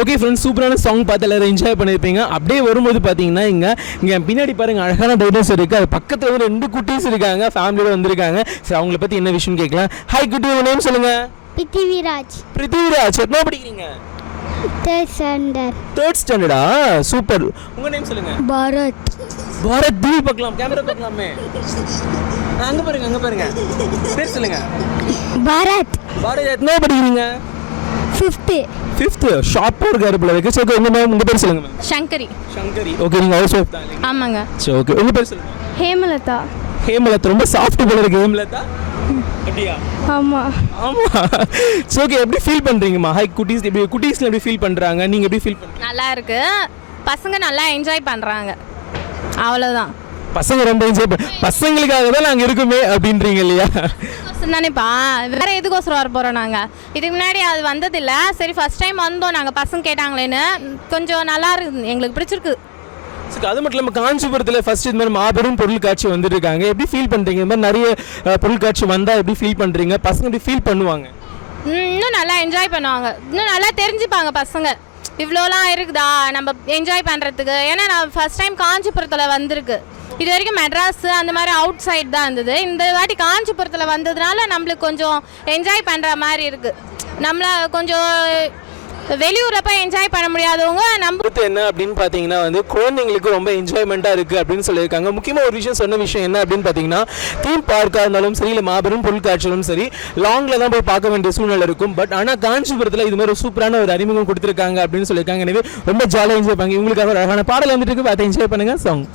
Okay friends, சூப்பரான song பார்த்து எல்லாரும் என்ஜாய் பண்ணியிருப்பீங்க. அப்படியே வரும்போது பார்த்தீங்கன்னா இங்கே பின்னாடி பாருங்கள் அழகான டைனோஸ் இருக்குது. அது பக்கத்தில் வந்து 2 குட்டீஸ் இருக்காங்க, ஃபேமிலியோட வந்திருக்காங்க. சரி, அவங்கள பற்றி என்ன விஷயம் கேட்கலாம். ஹாய் குட்டி, உங்கள் நேம் சொல்லுங்கள். பிருத்திவிராஜ். பிருத்திவிராஜ், என்ன படிக்கிறீங்க? 3rd standard. 3rd ஸ்டாண்டர்டா? சூப்பர். உங்கள் நேம் சொல்லுங்கள். பாரத். பாரத், டிவி பார்க்கலாம், கேமரா பார்க்கலாமே. அங்கே பாருங்க பேர் சொல்லுங்கள். பாரத். பாரத், என்ன படிக்கிறீங்க? 5th. ஷார்ப்பாக இருக்காரு போல இருக்கு. சரி, உங்கள் பேர் சொல்லுங்கள். சங்கரி. ஓகே, நீங்கள் ஹவுஸ் ஒய்ஃப் தான்? ஆமாங்க. சரி, ஓகே, உங்கள் பேர் சொல்லுங்கள். ஹேமலதா. ரொம்ப சாஃப்ட் போல இருக்கு ஹேமலதா. அப்படியா? ஆமா. சரி, ஓகே, எப்படி ஃபீல் பண்ணுறீங்கம்மா? ஹாய் குட்டீஸ், எப்படி ஃபீல் பண்ணுறாங்க? நீங்கள் எப்படி ஃபீல் பண்ணுறீங்க? நல்லா இருக்கு, பசங்க நல்லா என்ஜாய் பண்ணுறாங்க, அவ்வளோதான். பசங்க ரொம்ப என்ஜாய் பசங்களுக்காக தான் நாங்கள் இருக்குமே அப்படின்றீங்க இல்லையா? தானேப்பா, வேற எதுக்கோசரம் வர போகிறோம் நாங்கள். இதுக்கு முன்னாடி அது வந்ததில்ல. சரி, ஃபர்ஸ்ட் டைம் வந்தோம் நாங்கள், பசங்க கேட்டாங்களேன்னு. கொஞ்சம் நல்லா இருக்கு, எங்களுக்கு பிடிச்சிருக்கு. சரி, அது மட்டும் இல்லாமல் காஞ்சிபுரத்தில் ஃபர்ஸ்ட் இது மாதிரி மாபெரும் பொருள் காட்சி வந்துட்டு இருக்காங்க. எப்படி ஃபீல் பண்ணுறீங்க? இந்த மாதிரி நிறைய பொருள் காட்சி வந்தால் எப்படி ஃபீல் பண்ணுறீங்க? பசங்க எப்படி ஃபீல் பண்ணுவாங்க? இன்னும் நல்லா என்ஜாய் பண்ணுவாங்க, இன்னும் நல்லா தெரிஞ்சுப்பாங்க பசங்க. இவ்வளோலாம் இருக்குதா நம்ம என்ஜாய் பண்ணுறதுக்கு. ஏன்னா நான் ஃபர்ஸ்ட் டைம் காஞ்சிபுரத்தில் வந்திருக்கு. இது வரைக்கும் மெட்ராஸ் அந்த மாதிரி அவுட் சைட் தான் இருந்தது. இந்த வாட்டி காஞ்சிபுரத்தில் வந்ததுனால நம்மளுக்கு கொஞ்சம் என்ஜாய் பண்ணுற மாதிரி இருக்குது. நம்மளை கொஞ்சம் வெளியூரில் போய் என்ஜாய் பண்ண முடியாதவங்க நம்ம என்ன அப்படின்னு பார்த்தீங்கன்னா வந்து குழந்தைங்களுக்கு ரொம்ப என்ஜாய்மெண்ட்டாக இருக்குது அப்படின்னு சொல்லியிருக்காங்க. முக்கியமாக ஒரு சொன்ன விஷயம் என்ன அப்படின்னு பார்த்தீங்கன்னா, தீம் பார்க்காக இருந்தாலும் சரி, இல்லை மாபெரும் பொருட்காட்சிகளும் சரி, லாங்கில் தான் போய் பார்க்க வேண்டிய சூழ்நிலை இருக்கும். பட் ஆனால் காஞ்சிபுரத்தில் இது மாதிரி ஒரு சூப்பரான ஒரு அறிமுகம் கொடுத்துருக்காங்க அப்படின்னு சொல்லியிருக்காங்க. எனவே ரொம்ப ஜாலியாக என்ஜாய் பண்ணுங்க. இவங்களுக்காக ஒரு அழகான பாடல் வந்துட்டு பார்த்து என்ஜாய் பண்ணுங்கள் சாங்.